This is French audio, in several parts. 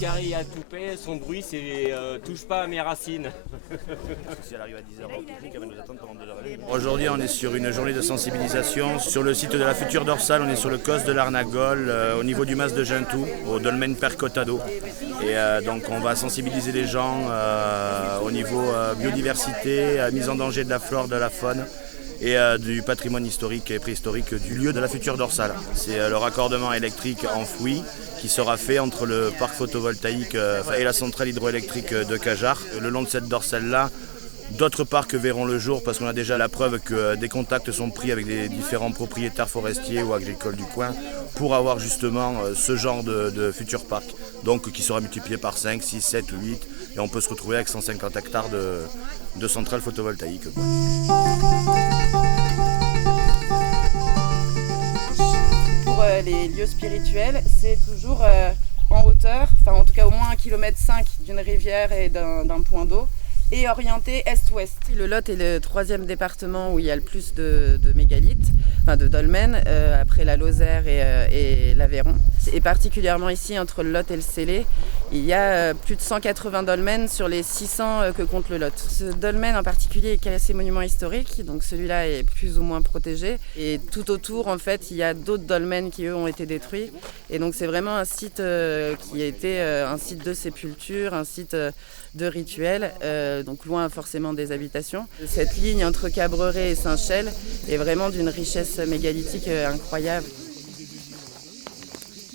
Mascarille à Toupet, son bruit c'est touche pas à mes racines. Si elle arrive à 10h en technique, elle va nous attendre pendant 2 heures. Aujourd'hui, on est sur une journée de sensibilisation. Sur le site de la future dorsale, on est sur le cos de l'Arnagol, au niveau du mas de Gintou, au dolmen Percotado. Et donc on va sensibiliser les gens au niveau biodiversité, mise en danger de la flore, de la faune et du patrimoine historique et préhistorique du lieu de la future dorsale. C'est le raccordement électrique enfoui qui sera fait entre le parc photovoltaïque et la centrale hydroélectrique de Cajar. Le long de cette dorsale-là, d'autres parcs verront le jour parce qu'on a déjà la preuve que des contacts sont pris avec des différents propriétaires forestiers ou agricoles du coin pour avoir justement ce genre de futur parc, donc qui sera multiplié par 5, 6, 7 ou 8 et on peut se retrouver avec 150 hectares de centrales photovoltaïques. Pour les lieux spirituels, c'est toujours en hauteur, enfin en tout cas au moins 1,5 km d'une rivière et d'un point d'eau, et orienté est-ouest. Le Lot est le 3e département où il y a le plus de mégalithes, enfin de dolmens, après la Lozère et l'Aveyron. Et particulièrement ici, entre le Lot et le Célé, il y a plus de 180 dolmens sur les 600 que compte le Lot. Ce dolmen en particulier est classé monument historique, donc celui-là est plus ou moins protégé. Et tout autour, en fait, il y a d'autres dolmens qui, eux, ont été détruits. Et donc c'est vraiment un site qui a été un site de sépulture, un site de rituel, donc loin forcément des habitations. Cette ligne entre Cabreret et Saint-Chel est vraiment d'une richesse mégalithique incroyable.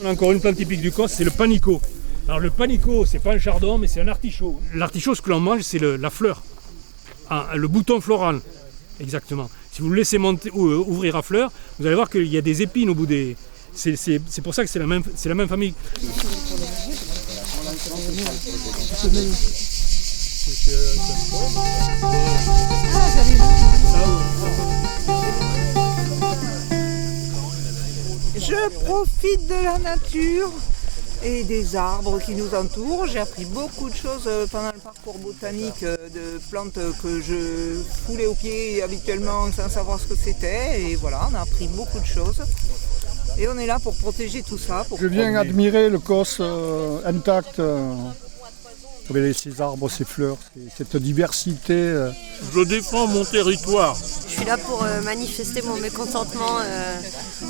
On a encore une plante typique du Cos, c'est le panico. Alors le panico, c'est pas un chardon, mais c'est un artichaut. L'artichaut, ce que l'on mange, c'est la fleur, le bouton floral, exactement. Si vous le laissez ouvrir à fleur, vous allez voir qu'il y a des épines au bout des... C'est pour ça que c'est la même famille. Je profite de la nature et des arbres qui nous entourent. J'ai appris beaucoup de choses pendant le parcours botanique, de plantes que je foulais aux pieds habituellement sans savoir ce que c'était. Et voilà, on a appris beaucoup de choses. Et on est là pour protéger tout ça. Je viens admirer le Cos intact. Avec ces arbres, ces fleurs, cette diversité. Je défends mon territoire. Je suis là pour manifester mon mécontentement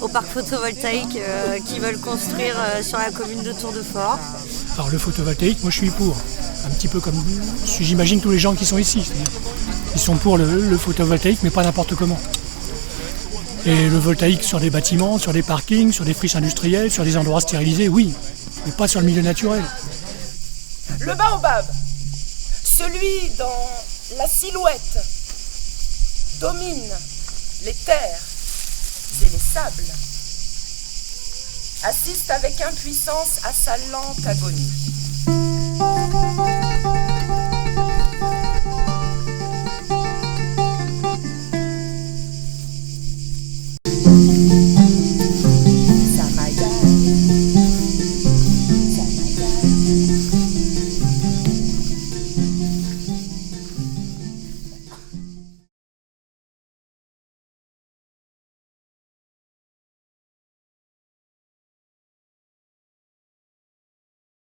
au parc photovoltaïque qu'ils veulent construire sur la commune de Tour-de-Fort. Alors le photovoltaïque, moi je suis pour. Un petit peu comme j'imagine tous les gens qui sont ici. Ils sont pour le photovoltaïque, mais pas n'importe comment. Et le voltaïque sur des bâtiments, sur des parkings, sur des friches industrielles, sur des endroits stérilisés, oui, mais pas sur le milieu naturel. Le baobab, celui dont la silhouette domine les terres et les sables, assiste avec impuissance à sa lente agonie.